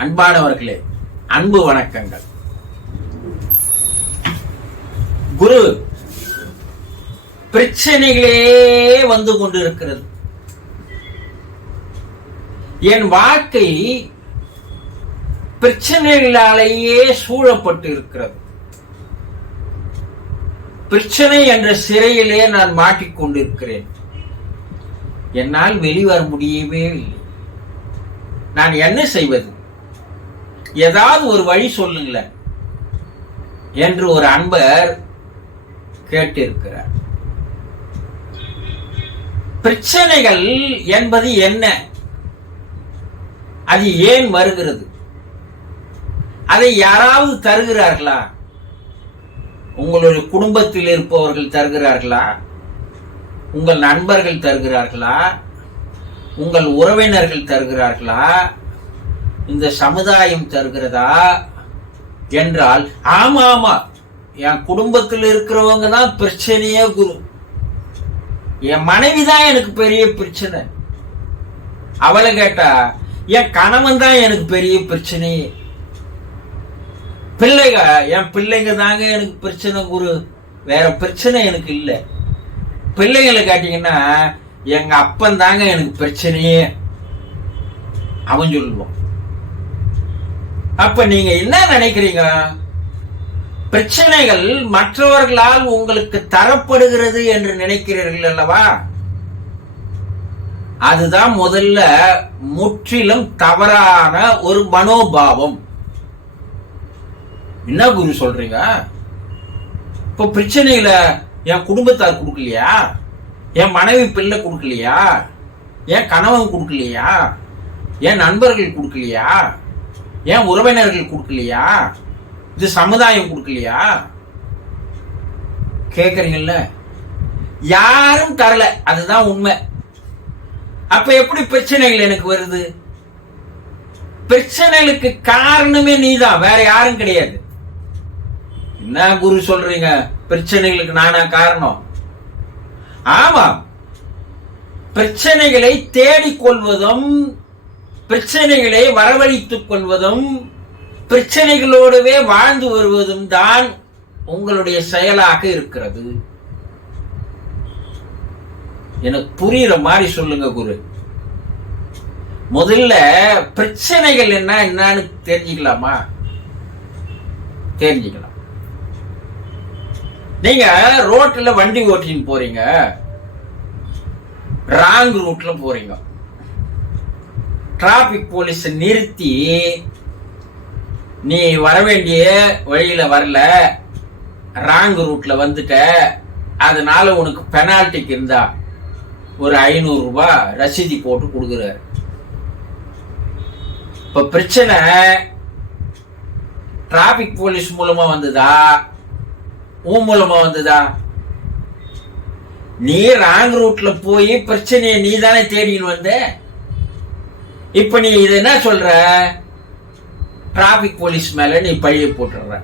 அன்பானவர்களே அன்பு வணக்கங்கள். குரு பிரச்சனைகளே வந்து கொண்டிருக்கிறது. என் வாழ்க்கை பிரச்சனைகளாலேயே சூழப்பட்டு இருக்கிறது பிரச்சனை என்ற சிறையிலே நான் மாட்டிக்கொண்டிருக்கிறேன் என்னால் வெளிவர முடியவே இல்லை. நான் என்ன செய்வது? ஏதாவது ஒரு வழி சொல்லுங்களேன் என்று ஒரு அன்பர் கேட்டிருக்கிறார். பிரச்சனைகள் என்பது என்ன? அது ஏன் வருகிறது? அதை யாராவது தருகிறார்களா? உங்களுடைய குடும்பத்தில் இருப்பவர்கள் தருகிறார்களா? உங்கள் நண்பர்கள் தருகிறார்களா? உங்கள் உறவினர்கள் தருகிறார்களா? இந்த சமுதாயம் தருகிறதா என்றால் ஆமா ஆமா என் குடும்பத்தில் இருக்கிறவங்க தான் பிரச்சனையே குரு. என் மனைவி தான் எனக்கு பெரிய பிரச்சனை. அவளை கேட்டா என் கணவன் தான் எனக்கு பெரிய பிரச்சனையே பிள்ளைங்க என் பிள்ளைங்க தாங்க எனக்கு பிரச்சனை குரு. வேற பிரச்சனை எனக்கு இல்லை. பிள்ளைங்களை கேட்டீங்கன்னா எங்க அப்பன் தாங்க எனக்கு பிரச்சனையே. அவன் சொல்லுவான். அப்ப நீங்க என்ன நினைக்கிறீங்க? பிரச்சனைகள் மற்றவர்களால் உங்களுக்கு தரப்படுகிறது என்று நினைக்கிறீர்கள் அல்லவா? அதுதான் முதல்ல முற்றிலும் தவறான ஒரு மனோபாவம். என்ன குரு சொல்றீங்க? இப்போ பிரச்சனையில என் குடும்பத்தார் கொடுக்கலையா? என் மனைவி பிள்ளை கொடுக்கலையா? என் கணவன் கொடுக்கலையா? என் நண்பர்கள் கொடுக்கலையா? ஏன் உறவினர்கள் கொடுக்கலையா? இது சமுதாயம் கொடுக்கலையா? கேக்குறீங்கல்ல? யாரும் தரல. அதுதான் உண்மை. அப்ப எப்படி பிரச்சனைகள் எனக்கு வருது? பிரச்சனைகளுக்கு காரணமே நீதான். வேற யாரும் கிடையாது. என்ன குரு சொல்றீங்க? பிரச்சனைகளுக்கு நானா காரணம்? ஆமா பிரச்சனைகளை தேடிக்கொள்வதும் பிரச்சனைகளை வரவழைத்துக் கொள்வதும் பிரச்சனைகளோடவே வாழ்ந்து வருவதும் தான் உங்களுடைய செயலாக இருக்கிறது. எனக்கு புரியுற மாதிரி சொல்லுங்க குரு. முதல்ல பிரச்சனைகள் என்ன என்னன்னு தெரிஞ்சுக்கலாமா? தெரிஞ்சுக்கலாம். நீங்க ரோட்ல வண்டி ஓட்டின்னு போறீங்க. ராங் ரூட்ல போறீங்க. டிராபிக் போலீஸ் நிறுத்தி நீ வர வேண்டிய வழியில வரல ராங் ரூட்ல வந்துட்ட அதனால உனக்கு பெனால்டிக்கு இருந்தா ஒரு ஐநூறு ரூபாய் ரசீதி போட்டு கொடுக்குறாரு. இப்ப பிரச்சனை டிராபிக் போலீஸ் மூலமா வந்ததா? உன் மூலமா வந்ததா? நீ ராங் ரூட்ல போய் பிரச்சனையை நீ தானே தேடின்னு வந்த? இப்ப நீ இது என்ன சொல்ற? டிராபிக் போலீஸ் மேல நீ பழிய போட்டுற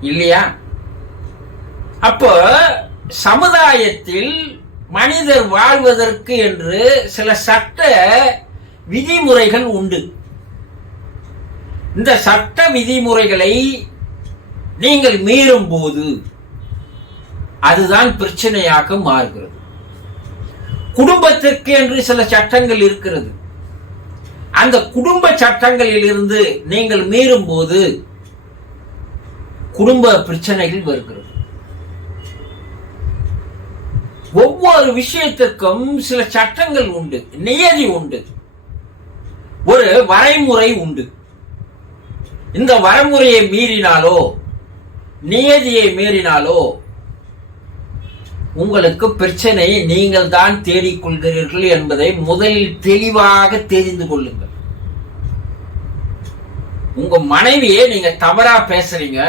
இல்லையா? அப்போ சமுதாயத்தில் மனிதர் வாழ்வதற்கு என்று சில சட்ட விதிமுறைகள் உண்டு. இந்த சட்ட விதிமுறைகளை நீங்கள் மீறும் போது அதுதான் பிரச்சனையாக மாறுகிறது. குடும்பத்திற்கு என்று சில சட்டங்கள் இருக்கிறது. அந்த குடும்ப சட்டங்களில் இருந்து நீங்கள் மீறும் போது குடும்ப பிரச்சனைகள் வருகிறது. ஒவ்வொரு விஷயத்திற்கும் சில சட்டங்கள் உண்டு நியதி உண்டு ஒரு வரைமுறை உண்டு. இந்த வரைமுறையை மீறினாலோ நியதியை மீறினாலோ உங்களுக்கு பிரச்சனை நீங்கள் தான் தேடிக்கொள்கிறீர்கள் என்பதை முதலில் தெளிவாக தெரிந்து கொள்ளுங்கள். உங்க மனைவியை நீங்க தவறா பேசுறீங்க.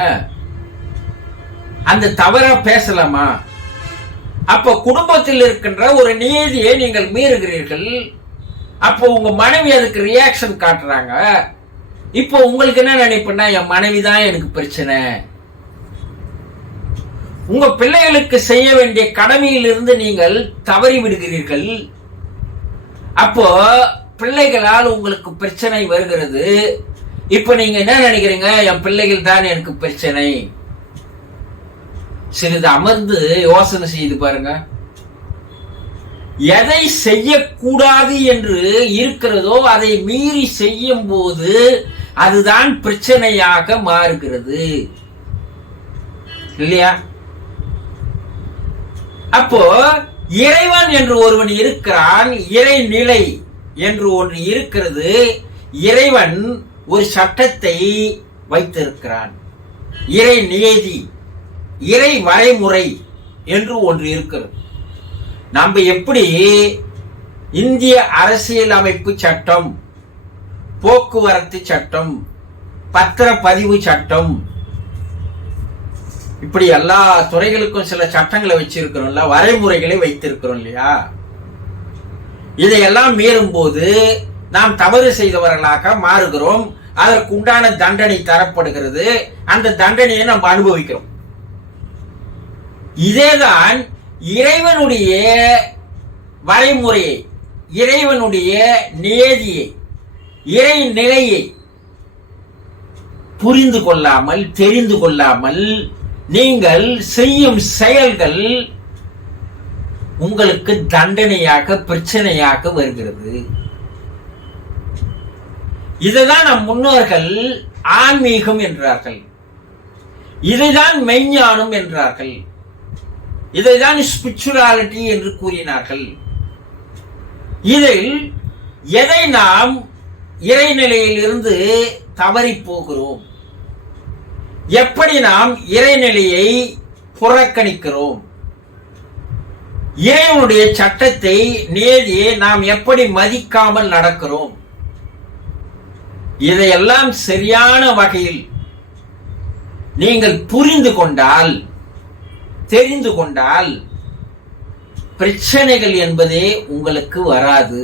அந்த தவறா பேசலாமா? அப்ப குடும்பத்தில் இருக்கின்ற ஒரு நீதியை நீங்கள் மீறுகிறீர்கள். அப்போ உங்க மனைவி அதுக்கு ரியாக்ஷன் காட்டுறாங்க. இப்போ உங்களுக்கு என்ன நினைப்புன்னா என் மனைவி தான் எனக்கு பிரச்சனை. உங்க பிள்ளைகளுக்கு செய்ய வேண்டிய கடமையிலிருந்து நீங்கள் தவறி விடுகிறீர்கள். அப்போ பிள்ளைகளால் உங்களுக்கு பிரச்சனை வருகிறது. இப்ப நீங்க என்ன நினைக்கிறீங்க? என் பிள்ளைகள் தான் எனக்கு பிரச்சனை. சிறிது அமர்ந்து யோசனை செய்து பாருங்க. எதை செய்யக்கூடாது என்று இருக்கிறதோ அதை மீறி செய்யும் போது அதுதான் பிரச்சனையாக மாறுகிறது. இல்லையா? அப்போ இறைவன் என்று ஒருவன் இருக்கிறான் இறைநிலை என்று ஒன்று இருக்கிறது. இறைவன் ஒரு சட்டத்தை வைத்திருக்கிறான். இறை நியதி இறை வரைமுறை என்று ஒன்று இருக்கிறது. நம்ம எப்படி இந்திய அரசியலமைப்பு சட்டம் போக்குவரத்து சட்டம் பத்திரப்பதிவு சட்டம் இப்படி எல்லா துறைகளுக்கும் சில சட்டங்களை வச்சிருக்கிறோம்ல வரைமுறைகளை வைத்திருக்கிறோம் இல்லையா? இதையெல்லாம் மீறும் போது நாம் தவறு செய்தவர்களாக மாறுகிறோம். அதற்கு உண்டான தண்டனை தரப்படுகிறது. அந்த தண்டனையை நம்ம அனுபவிக்கிறோம். இதேதான் இறைவனுடைய வரைமுறையை இறைவனுடைய நியதியை இறை நிலையை புரிந்து கொள்ளாமல் தெரிந்து கொள்ளாமல் நீங்கள் செய்யும் செயல்கள் உங்களுக்கு தண்டனையாக பிரச்சனையாக வருகிறது. இதுதான் நம் முன்னோர்கள் ஆன்மீகம் என்றார்கள். இதுதான் மெய்ஞானம் என்றார்கள். இதைதான் ஸ்பிரிச்சுவாலிட்டி என்று கூறினார்கள். இதில் எதை நாம் இறைநிலையில் இருந்து தவறி போகிறோம்? எப்படி நாம் இறைநிலையை புறக்கணிக்கிறோம்? இறைவனுடைய சட்டத்தை நேதியை நாம் எப்படி மதிக்காமல் நடக்கிறோம்? இதையெல்லாம் சரியான வகையில் நீங்கள் புரிந்து கொண்டால் தெரிந்து கொண்டால் பிரச்சனைகள் என்பதே உங்களுக்கு வராது.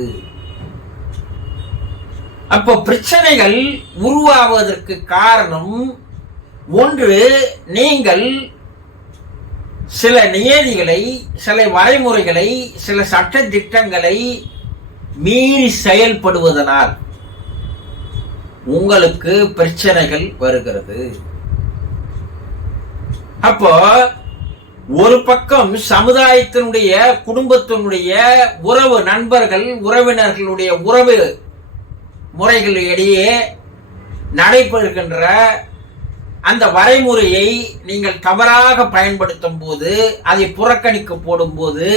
அப்போ பிரச்சனைகள் உருவாவதற்கு காரணம் ஒன்று நீங்கள் சில நியதிகளை சில வரைமுறைகளை சில சட்ட திட்டங்களை மீறி செயல்படுவதனால். உங்களுக்கு பிரச்சனைகள் வருகிறது. அப்போ ஒரு பக்கம் சமுதாயத்தினுடைய குடும்பத்தினுடைய உறவு நண்பர்கள் உறவினர்களுடைய உறவு முறைகளிடையே நடைபெறுகின்ற அந்த வரைமுறையை நீங்கள் தவறாக பயன்படுத்தும் போது அதை புறக்கணிக்க போடும்போது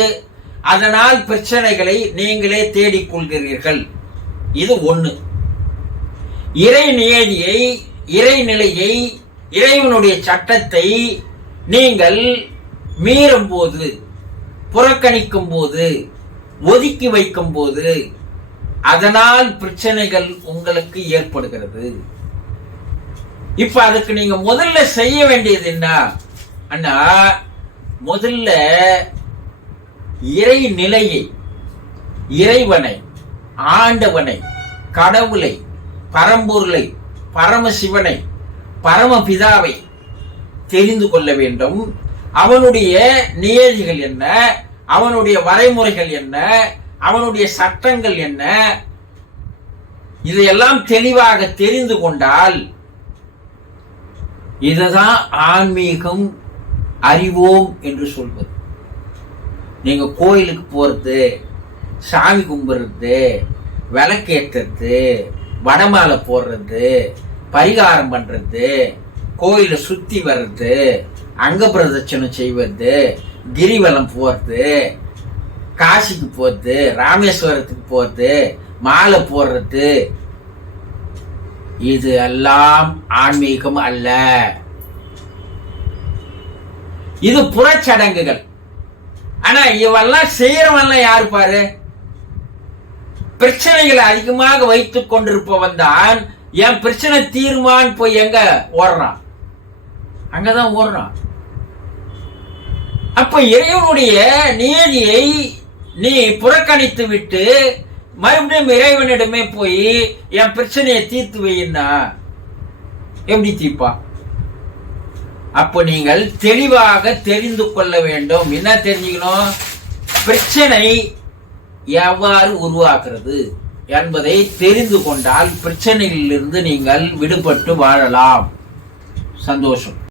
அதனால் பிரச்சனைகளை நீங்களே தேடிக்கொள்கிறீர்கள். இது ஒன்று இறை நியதியை இறைநிலையை இறைவனுடைய சட்டத்தை நீங்கள் மீறும் போது புறக்கணிக்கும் போது ஒதுக்கி வைக்கும் போது அதனால் பிரச்சனைகள் உங்களுக்கு ஏற்படுகிறது. இப்ப அதுக்கு நீங்க முதல்ல செய்ய வேண்டியது என்ன? அண்ணா முதல்ல இறை நிலையை இறைவனை ஆண்டவனை கடவுளை பரம்பொருளை பரமசிவனை பரமபிதாவை தெரிந்து கொள்ள வேண்டும். அவனுடைய நியதிகள் என்ன? அவனுடைய வரைமுறைகள் என்ன? அவனுடைய சட்டங்கள் என்ன? இதையெல்லாம் தெளிவாக தெரிந்து கொண்டால் இதுதான் ஆன்மீகம் அறிவோம் என்று சொல்வது. நீங்க கோயிலுக்கு போறது சாமி கும்பிடுறது விளக்கேற்றது வடமாலை போடுறது பரிகாரம் பண்ணுறது கோயிலை சுற்றி வர்றது அங்க பிரதட்சணம் செய்வது கிரிவலம் போகிறது காசிக்கு போகிறது ராமேஸ்வரத்துக்கு போகிறது மாலை போடுறது. இது எல்லாம் ஆன்மீகம் அல்ல. இது புறச்சடங்குகள். ஆனா இவெல்லாம் செய்யறவெல்லாம் யாரு பாரு? பிரச்சனைகளை அதிகமாக வைத்துக் கொண்டிருப்பவன் தான் என் பிரச்சனை தீருமான்னு போய் எங்க ஓடுறான்? அங்கதான் ஓடுறான். அப்ப இறைவனுடைய நீதியை நீ புறக்கணித்து விட்டு மறுபடியும் இறைவனிடமே போய் என் பிரச்சனையை தீர்த்து வையின்னா எப்படி தீர்ப்பா? அப்போ நீங்கள் தெளிவாக தெரிந்து கொள்ள வேண்டும். என்ன தெரிஞ்சுக்கணும்? பிரச்சனை எவ்வாறு உருவாக்குறது என்பதை தெரிந்து கொண்டால் பிரச்சனையிலிருந்து நீங்கள் விடுபட்டு வாழலாம். சந்தோஷம்.